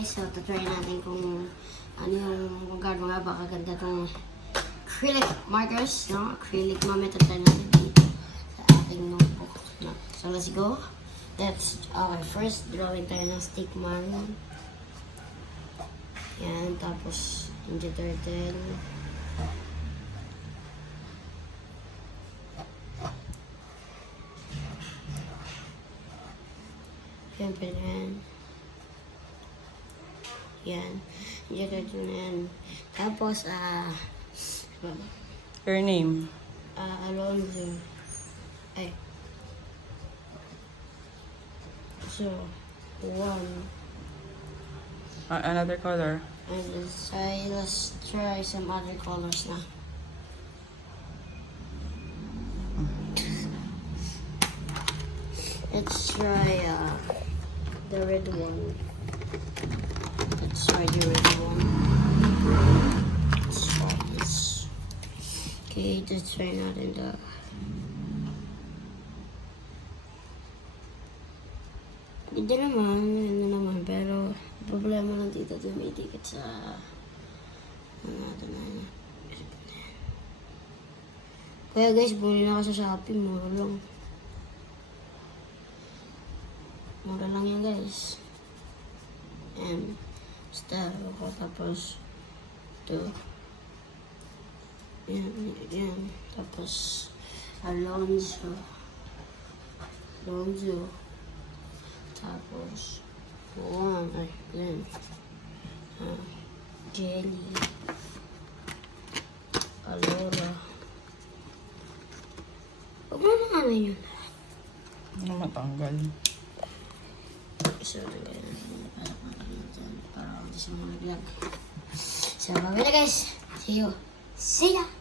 So, tutry natin kung ano kung gaano nga ba kaganda itong acrylic markers, no? Acrylic mamaya tutry natin dito sa ating notebook. No? So, let's go. Okay, first drawing tayo ng stickman. Yan, tapos Ninja Turtle. Yan, pwede yan. Yan. Ninja Turtle na yan. Tapos, Your name? Alonzo. Ay. So, one. Another color? And let's try some other colors na. Let's try the red one. Let's try the red one. Let's try this. Okay, let's try natin the ganda naman, pero problema lang dito may ticket sa kaya guys, buli na ako sa Shopee, mura lang yan guys. And star ako, tapos ito yan, tapos Alonzo, tapos Jelly, Alora. Huwag mo na ano yun. Ano matanggal? So, para hindi siya mag-vlog. So, bye na guys. See you. See ya!